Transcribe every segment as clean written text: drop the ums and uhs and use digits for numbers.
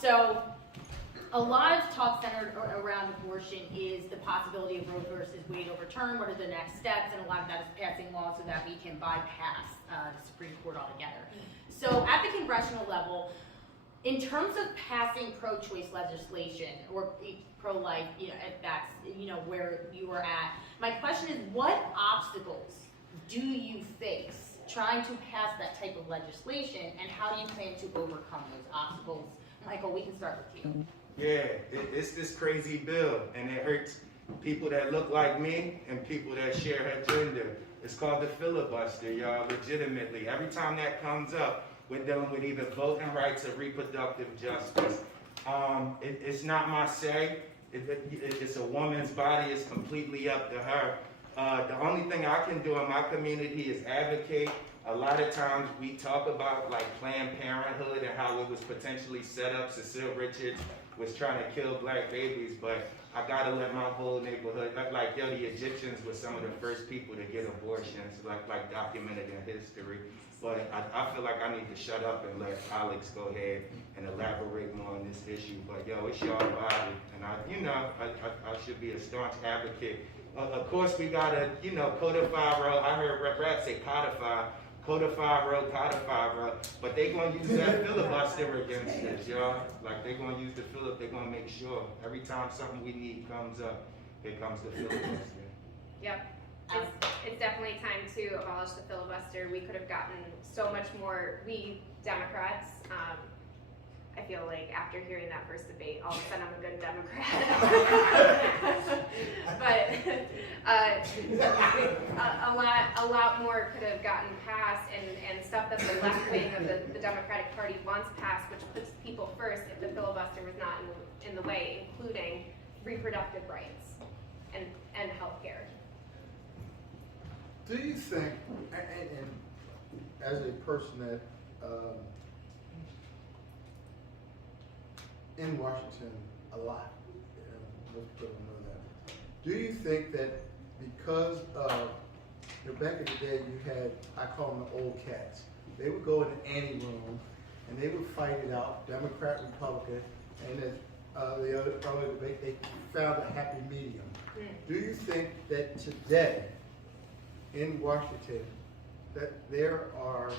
So a lot of talk centered around abortion is the possibility of Roe versus Wade overturn. What are the next steps? And a lot of that is passing laws so that we can bypass the Supreme Court altogether. So at the congressional level, in terms of passing pro-choice legislation or pro-life, if that's where you are at, my question is, what obstacles do you face trying to pass that type of legislation, and how do you plan to overcome those obstacles? Michael, we can start with you. Yeah, it's this crazy bill, and it hurts people that look like me and people that share her gender. It's called the filibuster, y'all, legitimately. Every time that comes up, we're dealing with either voting rights or reproductive justice. It's not my say. It's a woman's body. It's completely up to her. The only thing I can do in my community is advocate. A lot of times we talk about like Planned Parenthood and how it was potentially set up. Cecile Richards was trying to kill black babies, but I gotta let my whole neighborhood, like the Egyptians were some of the first people to get abortions, like documented in history. But I feel like I need to shut up and let Alex go ahead and elaborate more on this issue. But it's your body, and I should be a staunch advocate. Of course, we gotta, codify Roe. I heard Brad say codify Roe, but they gonna use that filibuster against us, y'all. Like they gonna use the they're gonna make sure every time something we need comes up, here comes the filibuster. Yep. It's definitely time to abolish the filibuster. We could have gotten so much more. We Democrats, I feel like after hearing that first debate, all of a sudden I'm a good Democrat. But a lot more could have gotten passed, and stuff that the left wing of the Democratic Party wants passed, which puts people first if the filibuster was not in the way, including reproductive rights and health care. Do you think, and as a person that in Washington a lot, most people don't know that, do you think that because of, back in the day you had, I call them the old cats, they would go in the ante room and they would fight it out, Democrat, Republican, and then the other debate, they found a happy medium. Do you think that today, in Washington, that there are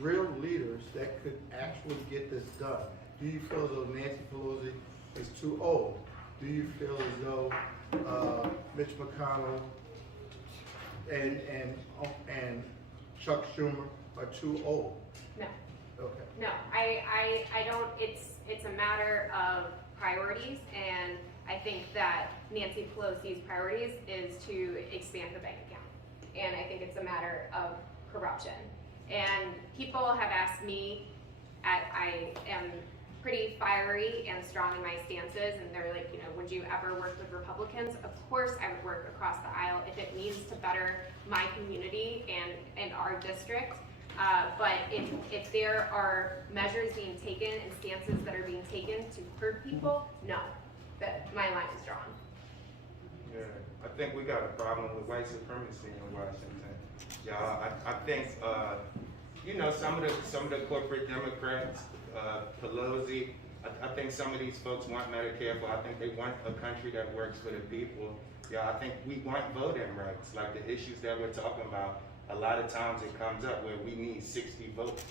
real leaders that could actually get this done? Do you feel as though Nancy Pelosi is too old? Do you feel as though Mitch McConnell and Chuck Schumer are too old? No. Okay. No, I don't. It's a matter of priorities, and I think that Nancy Pelosi's priorities is to expand the bank account. And I think it's a matter of corruption. And people have asked me, I am pretty fiery and strong in my stances, and they're like, would you ever work with Republicans? Of course I would work across the aisle if it means to better my community and our district. But if there are measures being taken and stances that are being taken to hurt people, no, that my line is drawn. Yeah, I think we got a problem with white supremacy in Washington. Y'all, I think some of the corporate Democrats, Pelosi, I think some of these folks want Medicare, but I think they want a country that works for the people. Yeah, I think we want voting rights, like the issues that we're talking about. A lot of times it comes up where we need 60 votes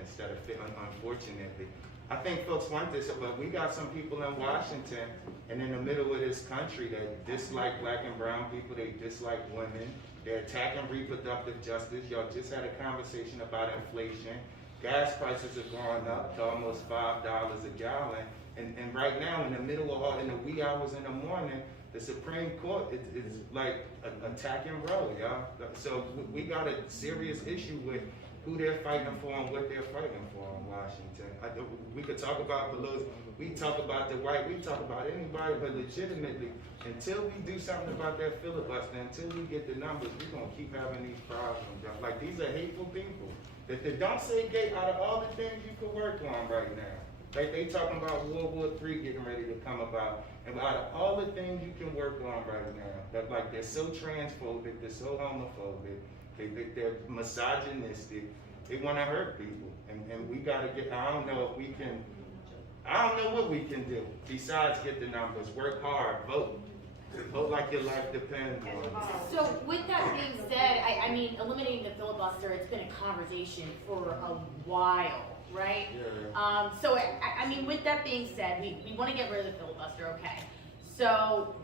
instead of 50, unfortunately. I think folks want this, but we got some people in Washington and in the middle of this country that dislike black and brown people, they dislike women, they're attacking reproductive justice. Y'all just had a conversation about inflation. Gas prices are going up to almost $5 a gallon. And right now, in the middle of in the wee hours in the morning, the Supreme Court is like attacking Roe, y'all. So we got a serious issue with who they're fighting for and what they're fighting for in Washington. We could talk about Pelosi, we talk about the white, we talk about anybody, but legitimately, until we do something about that filibuster, until we get the numbers, we're gonna keep having these problems. Like, these are hateful people. That they don't say gay out of all the things you could work on right now. Like, they talking about World War III getting ready to come about, and out of all the things you can work on right now, that like they're so transphobic, they're so homophobic, they're misogynistic, they want to hurt people, and we got to get. I don't know if we can I don't know what we can do besides get the numbers, work hard, vote. Vote like your life depends on it. So with that being said, I mean, eliminating the filibuster, it's been a conversation for a while, right? Yeah. So I mean, with that being said, we want to get rid of the filibuster, okay? So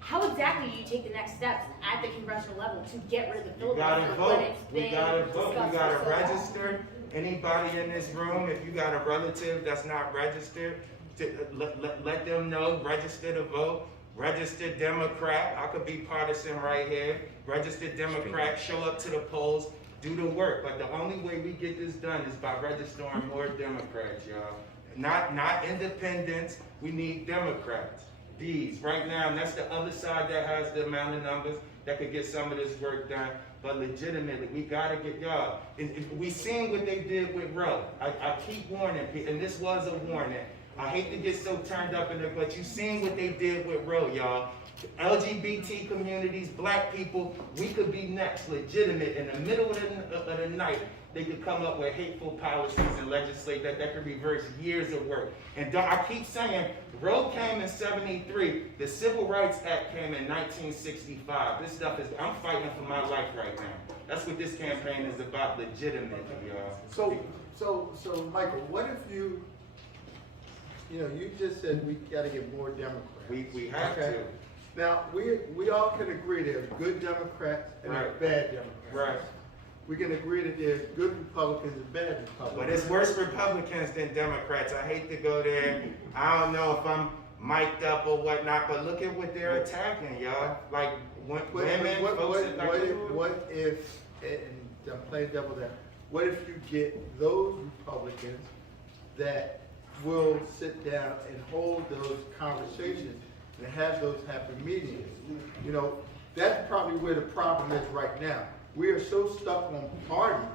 how exactly do you take the next steps at the congressional level to get rid of the You gotta filibuster vote. when it's We been gotta vote. We discussed gotta for so long? register. Anybody in this room, if you got a relative that's not registered, let them know, register to vote. Registered Democrat, I could be partisan right here. Registered Democrat, show up to the polls, do the work. But the only way we get this done is by registering more Democrats, y'all. Not independents, we need Democrats. These, right now, and that's the other side that has the amount of numbers that could get some of this work done. But legitimately, we gotta get y'all. We seen what they did with Roe. I keep warning people, and this was a warning. I hate to get so turned up in it, but you seen what they did with Roe, y'all. LGBT communities, black people, we could be next, legitimate. In the middle of the night, they could come up with hateful policies and legislate that could reverse years of work. And I keep saying, Roe came in '73, the Civil Rights Act came in 1965. This stuff is, I'm fighting for my life right now. That's what this campaign is about, legitimately, y'all. So Michael, what if you you just said we gotta get more Democrats. We have Okay. to. Now, we all can agree there's good Democrats and there's Right. bad Democrats. Right. We can agree that there's good Republicans and bad Republicans. But it's worse Republicans than Democrats. I hate to go there. I don't know if I'm mic'd up or whatnot, but look at what they're attacking, y'all. Like women, folks that like what if, and I'm playing devil there, what if you get those Republicans that will sit down and hold those conversations and have those happy meetings? That's probably where the problem is right now. We are so stuck on party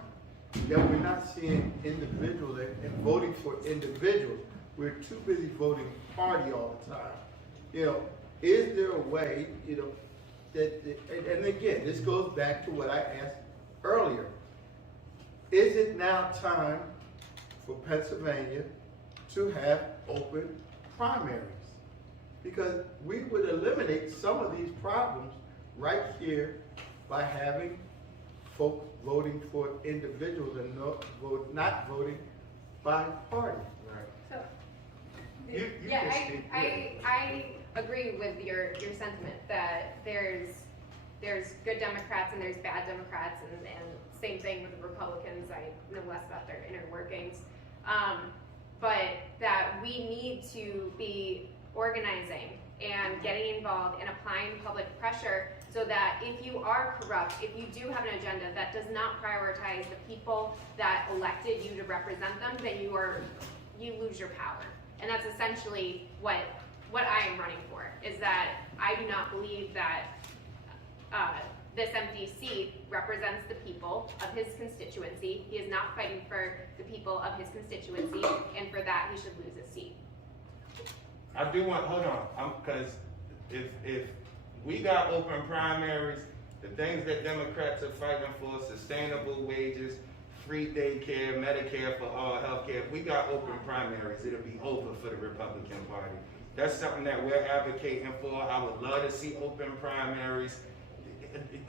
that we're not seeing individuals and voting for individuals. We're too busy voting party all the time. Is there a way, and again, this goes back to what I asked earlier. Is it now time for Pennsylvania to have open primaries? Because we would eliminate some of these problems right here by having folks voting for individuals and not voting by party. Right. So, You yeah, can speak, I agree with your sentiment that there's good Democrats and there's bad Democrats, and same thing with the Republicans. I know less about their inner workings. But that we need to be organizing and getting involved and applying public pressure so that if you are corrupt, if you do have an agenda that does not prioritize the people that elected you to represent them, then you lose your power. And that's essentially what I am running for, is that I do not believe that this empty seat represents the people of his constituency. He is not fighting for the people of his constituency, and for that he should lose his seat. I do want, hold on, because if we got open primaries, the things that Democrats are fighting for, sustainable wages, free daycare, Medicare for all, healthcare, if we got open primaries, it'll be over for the Republican Party. That's something that we're advocating for. I would love to see open primaries.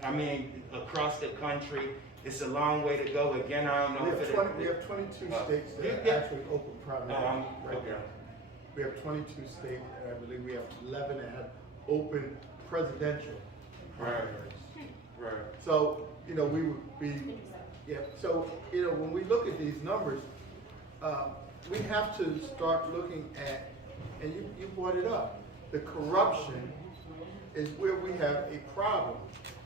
I mean, across the country. It's a long way to go. Again, I don't know if We have 22 states that actually open primaries right now. We have 22 states, and I believe we have 11 that have open presidential primaries. Right. So, we would be, so, when we look at these numbers, we have to start looking at, and you brought it up, the corruption is where we have a problem.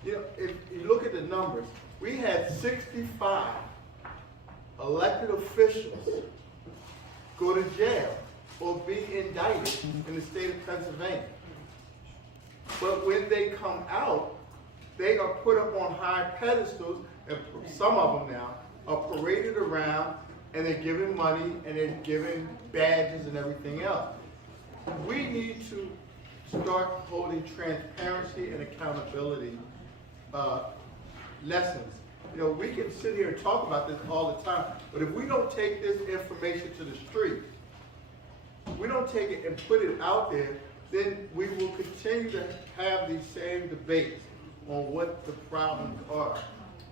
If you look at the numbers, we had 65 elected officials go to jail or be indicted in the state of Pennsylvania. But when they come out, they are put up on high pedestals, and some of them now are paraded around, and they're given money, and they're given badges and everything else. We need to start holding transparency and accountability lessons. We can sit here and talk about this all the time, but if we don't take this information to the street don't take it and put it out there, then we will continue to have these same debates on what the problems are.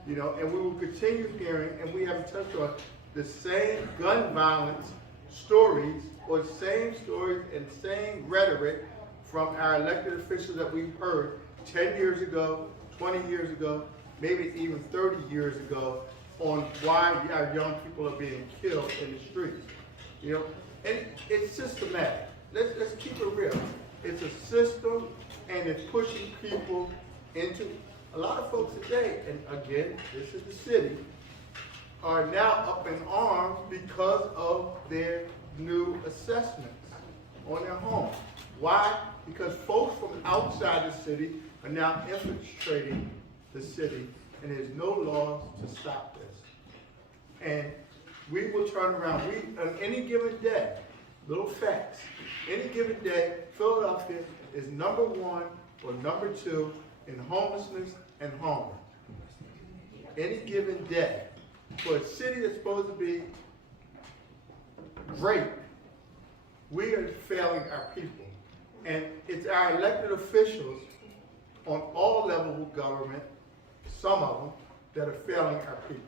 You know, and we will continue hearing, and we haven't touched on the same gun violence stories or same stories and same rhetoric from our elected officials that we've heard 10 years ago, 20 years ago, maybe even 30 years ago on why our young people are being killed in the streets. You know, and it's systematic. Let's keep it real. It's a system, and it's pushing people into, a lot of folks today, and again, this is the city, are now up in arms because of their new assessments on their homes. Why? Because folks from outside the city are now infiltrating the city, and there's no laws to stop this. And we will turn around. On any given day, little facts, any given day, Philadelphia is number 1 or number 2 in homelessness and hunger. Any given day. For a city that's supposed to be great, we are failing our people. And it's our elected officials on all levels of government, some of them, that are failing our people.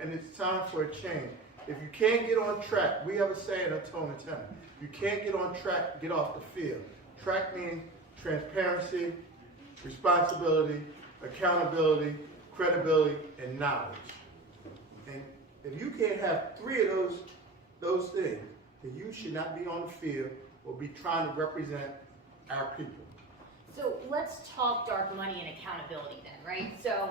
And it's time for a change. If you can't get on track, we have a saying at Tony Tenor, you can't get on track, get off the field. Track means transparency, responsibility, accountability, credibility, and knowledge. And if you can't have 3 of those things, then you should not be on the field or be trying to represent our people. So let's talk dark money and accountability then, right? So